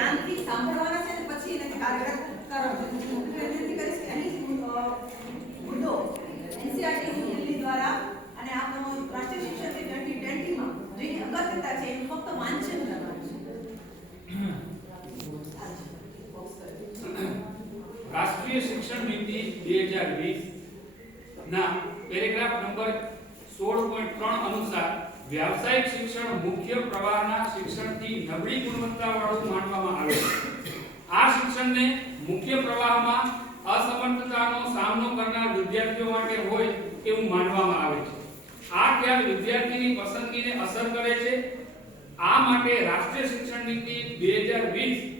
ધ્યાનથી સાંભળવાના છે ને પછી એને કાર્યરત કરવાનું છે. હું વિનંતી કરીશ કે એની અ, મુદ્દો એનસીઆરટી દિલ્હી દ્વારા અને આપણો રાષ્ટ્રીય શિક્ષણ નીતિ ટ્વેન્ટી ટ્વેન્ટીમાં જે અગત્યતા છે એનું ફક્ત વાંચન કરવાનું છે. રાષ્ટ્રીય શિક્ષણ નીતિ 2020 ના પેરેગ્રાફ નંબર 16.3 અનુસાર વ્યાવસાયિક શિક્ષણ મુખ્ય પ્રવાહના શિક્ષણથી નબળી ગુણવત્તાવાળું માનવામાં આવે છે. આ શિક્ષણને મુખ્ય પ્રવાહમાં અસમર્થતાનો સામનો કરનાર વિદ્યાર્થીઓ માટે હોય એવું માનવામાં આવે છે. આ ખ્યાલ વિદ્યાર્થીની પસંદગીને અસર કરે છે. આ માટે રાષ્ટ્રીય શિક્ષણ નીતિ 2020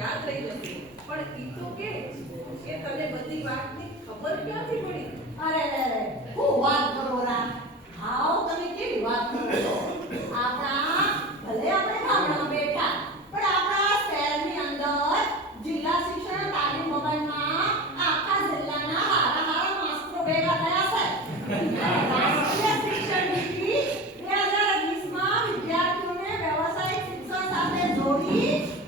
યાદ રહી જશે. પણ ઈ તો કે કે તને બધી વાતની ખબર ક્યાંથી પડી? અરે અરે હું વાત કરો રા હાવ તમે કેવી વાત કરો છો? આપણા, ભલે આપણે ગામડામાં બેઠા, પણ આપણા શહેરની અંદર જિલ્લા શિક્ષણ તાલીમ ભવનમાં આખા જિલ્લાના હારા હારા માસ્તરો ભેગા થયા છે. Thank you.